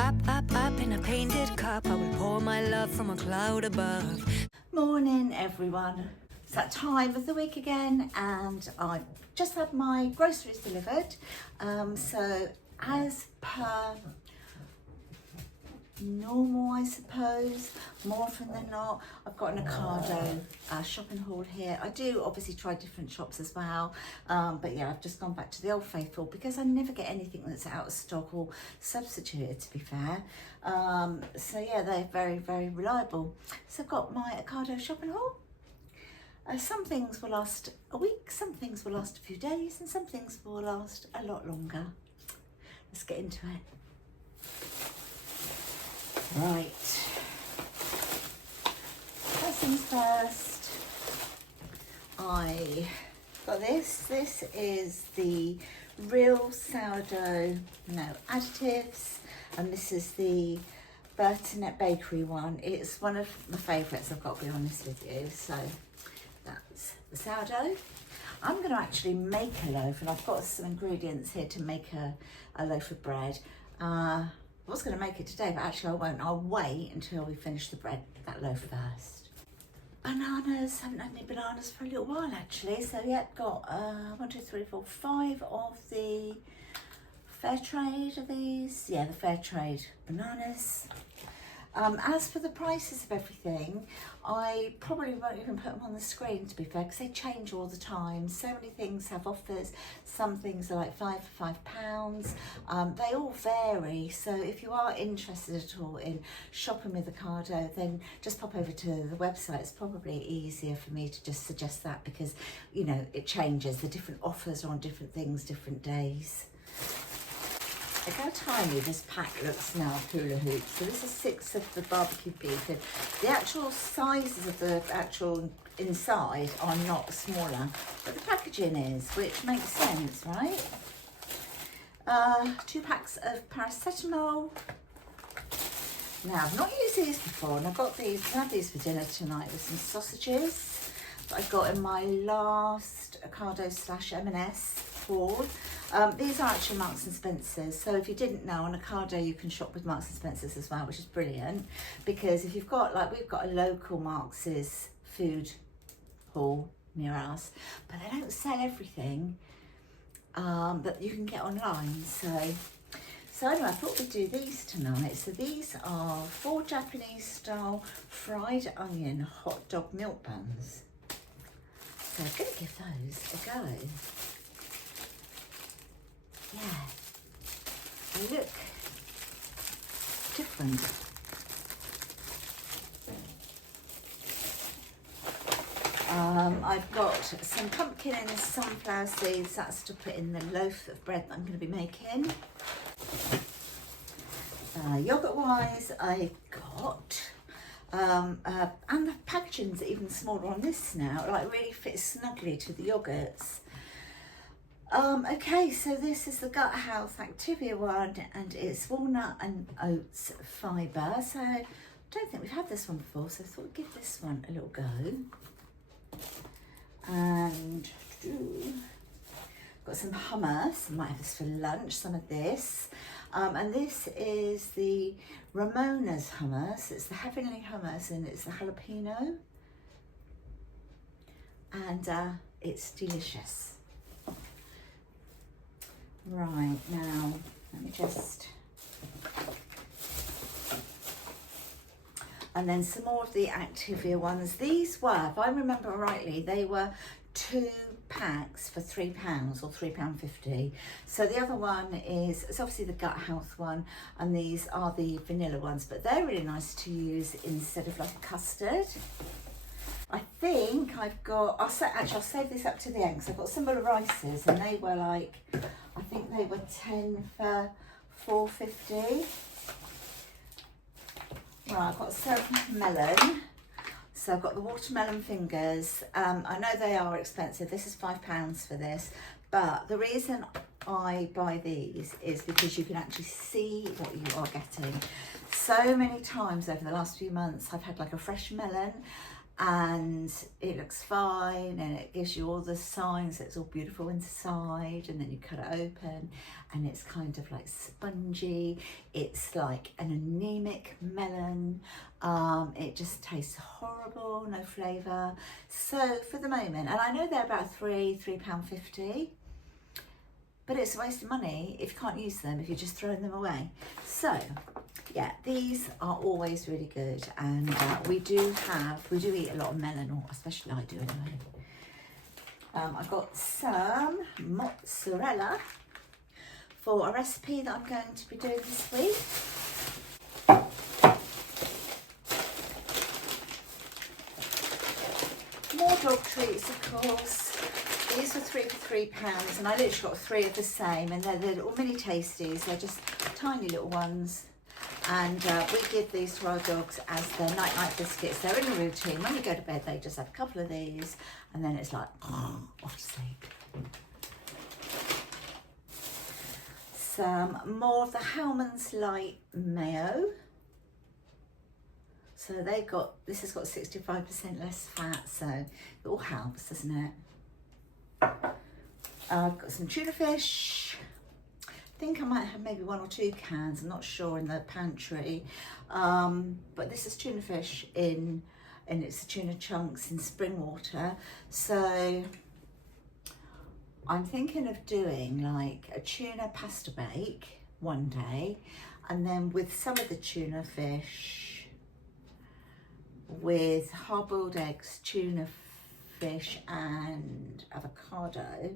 Up in a painted cup, I will pour my love from a cloud above. Morning everyone. It's that time of the week again and I've just had my groceries delivered. So as per normal, I suppose, more often than not, I've got an Ocado shopping haul here. I do obviously try different shops as well, but yeah, I've just gone back to the old faithful because I never get anything that's out of stock or substituted, to be fair. So yeah, they're very, very reliable. So I've got my Ocado shopping haul. Some things will last a week, some things will last a few days, and some things will last a lot longer. Let's get into it. Right, first things first, I got this. This is the real sourdough, no additives, and this is the Burtonette Bakery one. It's one of my favourites, I've got to be honest with you. So that's the sourdough. I'm going to actually make a loaf, and I've got some ingredients here to make a loaf of bread. I was going to make it today, but actually I won't. I'll wait until we finish that loaf first. Bananas, haven't had any bananas for a little while actually. So yeah, got 1, 2, 3, 4, 5 of the fair trade of these. Yeah, the fair trade bananas. As for the prices of everything, I probably won't even put them on the screen, to be fair, because they change all the time. So many things have offers. Some things are like £5 for £5. They all vary. So if you are interested at all in shopping with Ocado, then just pop over to the website. It's probably easier for me to just suggest that because, you know, it changes. The different offers are on different things, different days. Look how tiny this pack looks now of hula hoops. So this is 6 of the barbecue beef. And the actual sizes of the actual inside are not smaller, but the packaging is, which makes sense, right? 2 packs of paracetamol. Now, I've not used these before, and I've got these, I had these for dinner tonight with some sausages that I got in my last Ocado / M&S haul. These are actually Marks and Spencer's, so if you didn't know, on Ocado you can shop with Marks and Spencer's as well, which is brilliant, because if you've got, like, we've got a local Marks's food hall near us, but they don't sell everything that you can get online. So anyway, I thought we'd do these tonight. So these are 4 Japanese style fried onion hot dog milk buns. So I'm going to give those a go. Yeah, they look different. I've got some pumpkin and sunflower seeds. That's to put in the loaf of bread that I'm going to be making. Yogurt wise, I got, and the packaging's even smaller on this now, like really fits snugly to the yogurts. Okay, so this is the Gut Health Activia one, and it's walnut and oats fibre. So I don't think we've had this one before, so I thought we'd give this one a little go. And got some hummus. I might have this for lunch, some of this. And this is the Ramona's hummus. It's the Heavenly Hummus, and it's the jalapeno. And it's delicious. Right, now, let me just... And then some more of the Activia ones. These were, if I remember rightly, they were 2 packs for £3 or £3.50. So the other one is, it's obviously the gut health one, and these are the vanilla ones, but they're really nice to use instead of like a custard. I think I've got, I'll save this up to the end because I've got some rices, and they were like, I think they were 10 for £4.50. Right, I've got syrup melon. So I've got the watermelon fingers. I know they are expensive. This is £5 for this, but the reason I buy these is because you can actually see what you are getting. So many times over the last few months, I've had like a fresh melon, and it looks fine, and it gives you all the signs that it's all beautiful inside, and then you cut it open and it's kind of like spongy. It's like an anemic melon. It just tastes horrible, no flavour. So for the moment, and I know they're about £3.50, but it's a waste of money if you can't use them, if you're just throwing them away. So yeah, these are always really good, and we do eat a lot of melon, or especially I do anyway. I've got some mozzarella for a recipe that I'm going to be doing this week. More dog treats, of course. These are 3 for £3, and I literally got 3 of the same, and they're the little mini tasties. They're just tiny little ones. And we give these to our dogs as their night-night biscuits. They're in a routine. When we go to bed, they just have a couple of these, and then it's like, off to sleep. Some more of the Hellmann's Light Mayo. So this has got 65% less fat, so it all helps, doesn't it? I've got some tuna fish. I think I might have maybe 1 or 2 cans, I'm not sure, in the pantry. But this is tuna fish and it's the tuna chunks in spring water. So I'm thinking of doing like a tuna pasta bake one day, and then with some of the tuna fish, with hard-boiled eggs, tuna fish and avocado.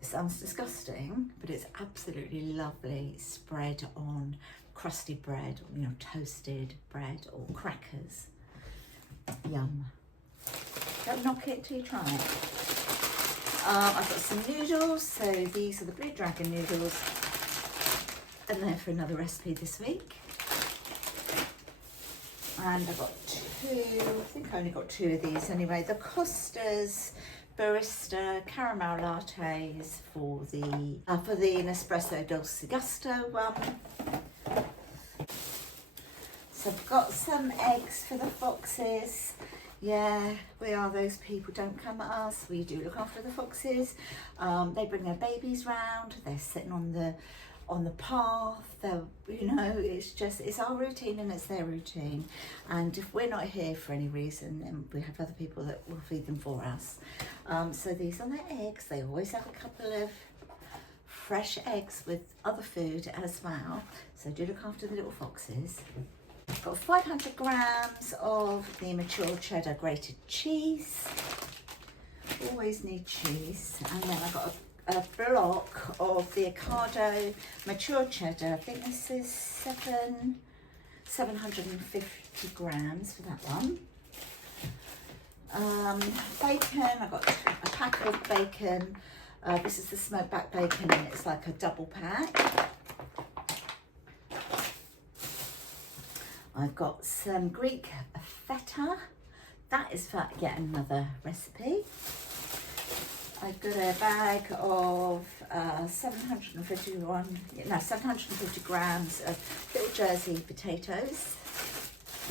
It sounds disgusting, but it's absolutely lovely, spread on crusty bread, you know, toasted bread or crackers. Yum. Don't knock it till you try it. I've got some noodles, so these are the Blue Dragon noodles, and they're for another recipe this week. And I've got 2, I think I only got 2 of these anyway, the Costa's Barista caramel lattes for the Nespresso Dolce Gusto one. So I've got some eggs for the foxes. Yeah, we are those people, don't come at us. We do look after the foxes. They bring their babies round. They're sitting on the path. They're, you know, it's our routine and it's their routine. And if we're not here for any reason, then we have other people that will feed them for us. So these are their eggs. They always have a couple of fresh eggs with other food as well. So do look after the little foxes. I've got 500 grams of the mature cheddar grated cheese. Always need cheese. And then I've got a block of the Ocado mature cheddar. I think this is 750 grams for that one. Bacon, I've got a pack of bacon. This is the smoked back bacon, and it's like a double pack. I've got some Greek feta. That is for yet another recipe. I've got a bag of 750 grams of little Jersey potatoes.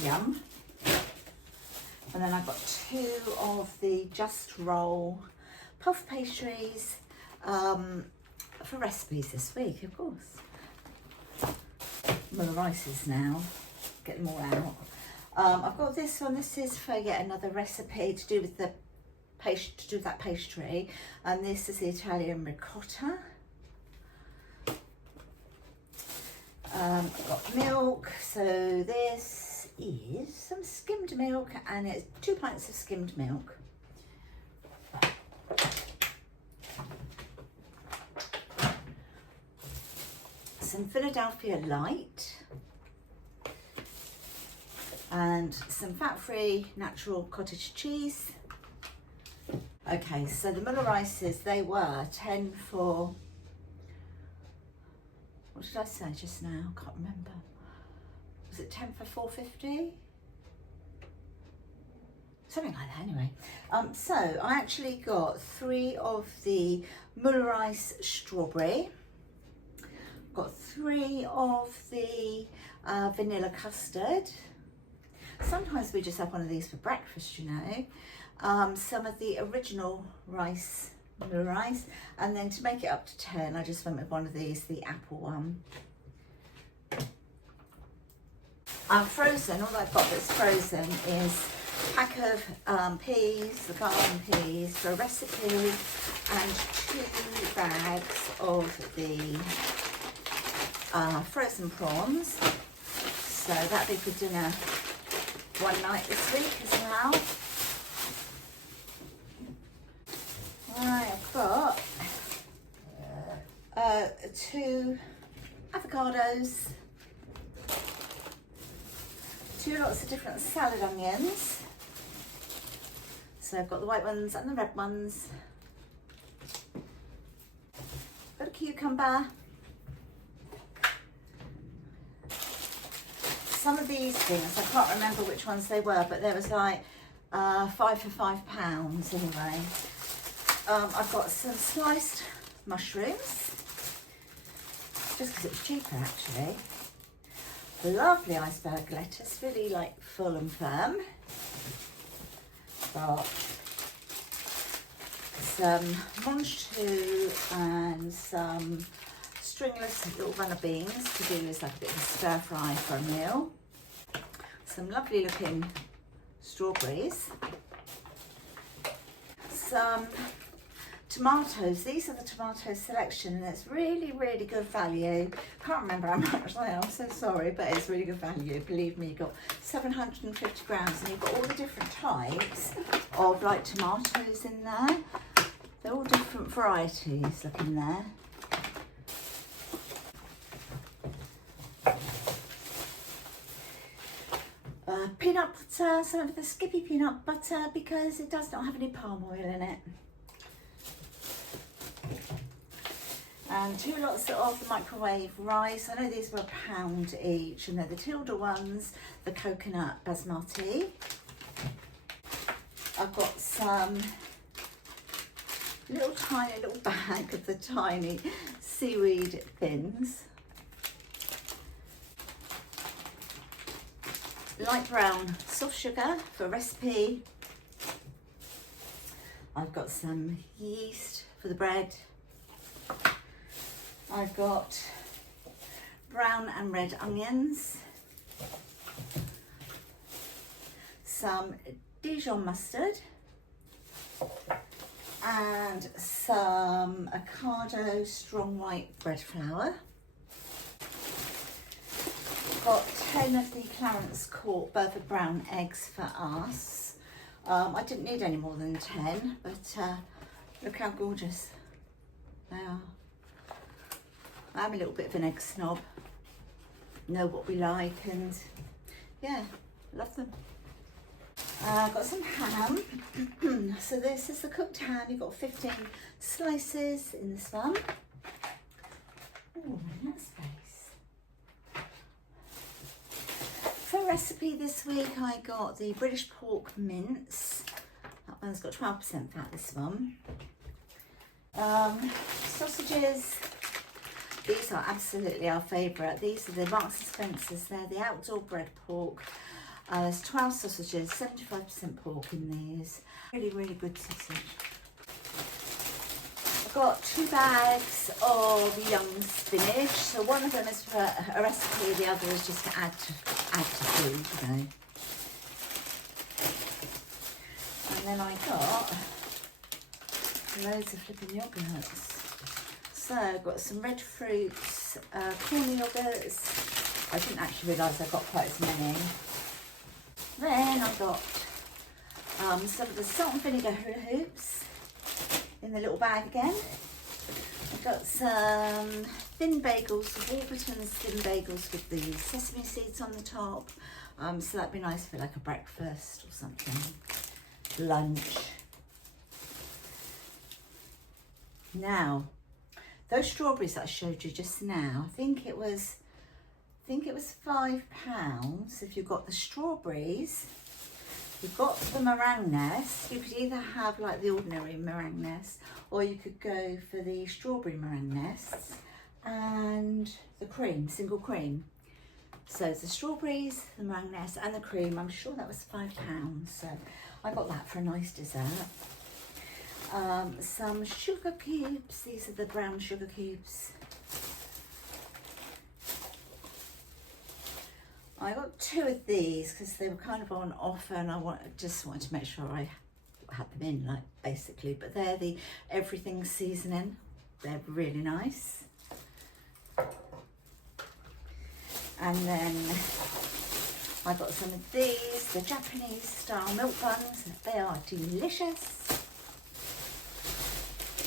Yum. And then I've got 2 of the Just Roll puff pastries for recipes this week, of course. Well, the rices now, get them all out. I've got this one. This is for yet another recipe to do with that pastry, and this is the Italian ricotta. I've got milk, so this is some skimmed milk, and it's 2 pints of skimmed milk. Some Philadelphia Light, and some fat-free natural cottage cheese. Okay, so the Muller rices, they were 10 for, what did I say just now? I can't remember. Was it 10 for £4.50? Something like that anyway. So I actually got 3 of the Muller rice strawberry. Got 3 of the vanilla custard. Sometimes we just have one of these for breakfast, you know. Some of the original rice, and then to make it up to 10, I just went with one of these, the apple one. Frozen, all I've got that's frozen is a pack of peas, the garden peas for a recipe, and 2 bags of the frozen prawns. So that'd be for dinner one night this week as well. Right, I've got 2 avocados, 2 lots of different salad onions. So I've got the white ones and the red ones. Got a cucumber. Some of these things, I can't remember which ones they were, but there was like 5 for £5 anyway. I've got some sliced mushrooms, just because it was cheaper actually. Lovely iceberg lettuce, really like full and firm. Got some mange tout and some stringless little runner beans to do as like a bit of a stir fry for a meal. Some lovely looking strawberries. Some tomatoes. These are the tomato selection, and it's really, really good value. Can't remember how much they are, I'm so sorry, but it's really good value. Believe me, you've got 750 grams, and you've got all the different types of like tomatoes in there. They're all different varieties, look in there. Peanut butter, some of the Skippy peanut butter, because it does not have any palm oil in it. And 2 lots of the microwave rice. I know these were £1 each, and they're the Tilda ones, the coconut basmati. I've got some tiny little bag of the tiny seaweed thins. Light brown soft sugar for a recipe. I've got some yeast for the bread. I've got brown and red onions, some Dijon mustard, and some Ocado strong white bread flour. Got 10 of the Clarence Court Burford brown eggs for us. I didn't need any more than 10, but look how gorgeous they are. I'm a little bit of an egg snob, know what we like, and yeah, love them. I've got some ham. So this is the cooked ham. You've got 15 slices in this one. Oh, nice space. For a recipe this week, I got the British pork mince. That one's got 12% fat, this one. Sausages. These are absolutely our favourite. These are the Marks and Spencer's. They're the outdoor bred pork. There's 12 sausages, 75% pork in these. Really, really good sausage. I've got 2 bags of young spinach. So one of them is for a recipe, the other is just to add to food, you know. And then I got loads of flipping yogurts. So I've got some red fruits, corny yogurts. I didn't actually realise I got quite as many. Then I've got some of the salt and vinegar hula hoops in the little bag again. I've got some thin bagels, Warburton's thin bagels with the sesame seeds on the top. So that'd be nice for like a breakfast or something, lunch. Now, those strawberries that I showed you just now, I think it was £5 if you got the strawberries. You've got the meringue nest. You could either have like the ordinary meringue nest, or you could go for the strawberry meringue nests and the cream, single cream. So the strawberries, the meringues and the cream, I'm sure that was £5. So I got that for a nice dessert. Some sugar cubes, these are the brown sugar cubes. I got 2 of these because they were kind of on offer and I just wanted to make sure I had them in, like, basically. But they're the everything seasoning. They're really nice. And then I got some of these, the Japanese style milk buns. They are delicious.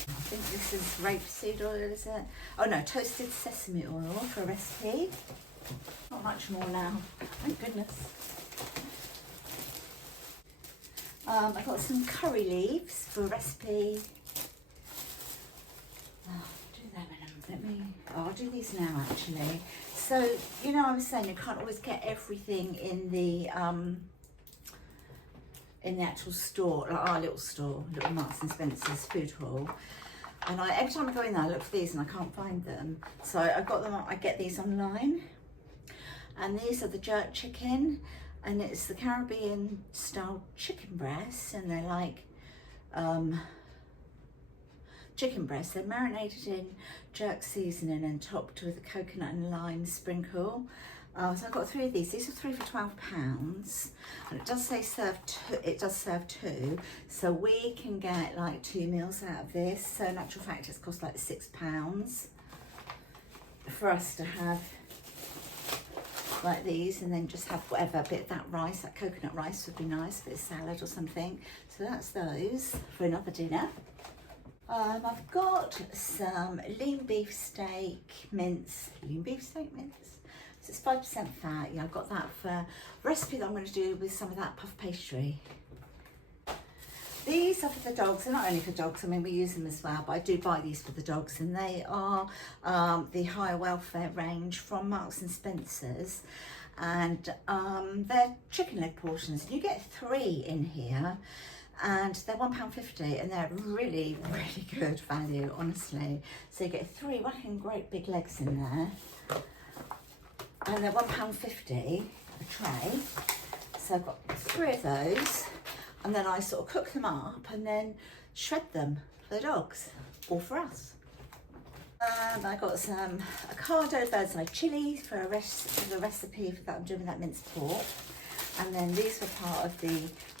I think this is rapeseed oil, is it? Oh no, toasted sesame oil for a recipe. Not much more now, thank goodness. I got some curry leaves for a recipe. I'll do these now actually. So, you know, I was saying you can't always get everything in the actual store, like our little store, little Marks and Spencer's food hall. And every time I go in there, I look for these and I can't find them. So I got them. I get these online. And these are the jerk chicken, and it's the Caribbean style chicken breasts, and they're like chicken breasts. They're marinated in jerk seasoning and topped with a coconut and lime sprinkle. So I've got 3 of these. These are 3 for £12, and it does say serve 2. It does serve 2, so we can get like 2 meals out of this. So in actual fact, it's cost like £6 for us to have like these, and then just have whatever bit of that rice, that coconut rice would be nice, a bit of salad or something. So that's those for another dinner. I've got some lean beef steak mince. Lean beef steak mince. So it's 5% fat. Yeah, I've got that for a recipe that I'm going to do with some of that puff pastry. These are for the dogs. They're not only for dogs, I mean, we use them as well, but I do buy these for the dogs, and they are the higher welfare range from Marks and Spencer's, and they're chicken leg portions. You get 3 in here, and they're £1.50, and they're really, really good value, honestly. So you get 3 whacking great big legs in there, and they're £1.50 a tray. So I've got 3 of those. And then I sort of cook them up and then shred them for the dogs or for us. And I got some Ocado bird's eye chili for the recipe for that I'm doing with that minced pork. And then these were part of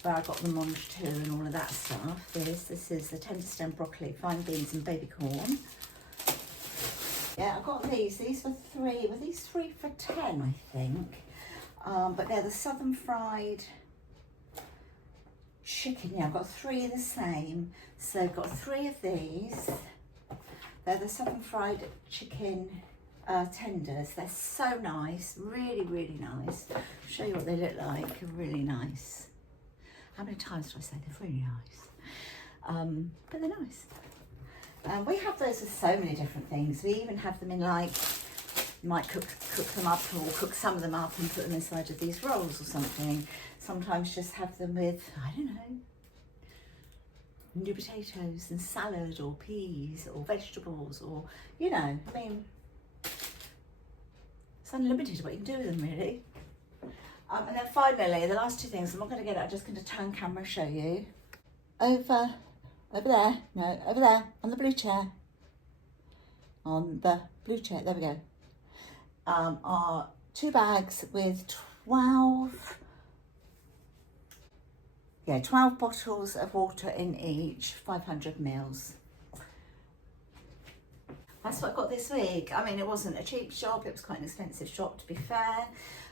where I got the mange too and all of that stuff. This is the tender stem broccoli, fine beans and baby corn. Yeah, I got these. These were 3. Were these 3 for 10, I think? But they're the southern fried chicken. Yeah, I've got 3 of the same. So I've got 3 of these. They're the southern fried chicken tenders. They're so nice, really, really nice. I'll show you what they look like. Really nice. How many times do I say they're really nice? But they're nice. We have those with so many different things. We even have them in, like, you might cook them up or cook some of them up and put them inside of these rolls or something. Sometimes just have them with, I don't know, new potatoes and salad or peas or vegetables, or, you know, I mean, it's unlimited what you can do with them, really. And then finally, the last 2 things, I'm not going to get it, I'm just going to turn camera show you. Over there, no, over there, on the blue chair. On the blue chair, there we go. Are 2 bags with 12 bottles of water in each, 500 mils. That's what I got this week. I mean, it wasn't a cheap shop, it was quite an expensive shop, to be fair.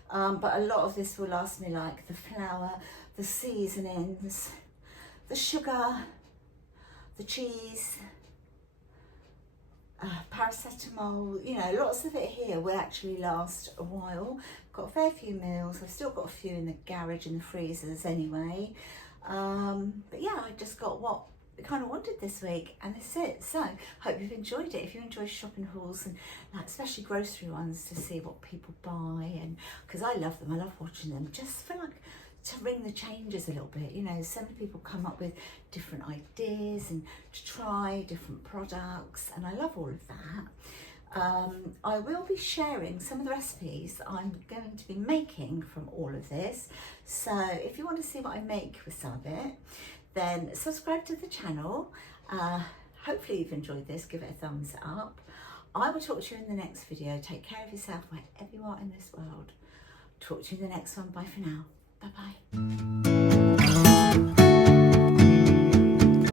But a lot of this will last me, like the flour, the seasonings, the sugar, the cheese, paracetamol, you know, lots of it here will actually last a while. Got a fair few meals. I've still got a few in the garage and the freezers anyway. But yeah, I just got what I kind of wanted this week, and that's it. So hope you've enjoyed it. If you enjoy shopping hauls, and like, especially grocery ones, to see what people buy, and because I love them, I love watching them, just for like to ring the changes a little bit. You know, so many people come up with different ideas and to try different products, and I love all of that. I will be sharing some of the recipes that I'm going to be making from all of this. So if you want to see what I make with some of it, then subscribe to the channel. Hopefully you've enjoyed this, give it a thumbs up. I will talk to you in the next video. Take care of yourself wherever you are in this world. Talk to you in the next one. Bye for now. Bye bye.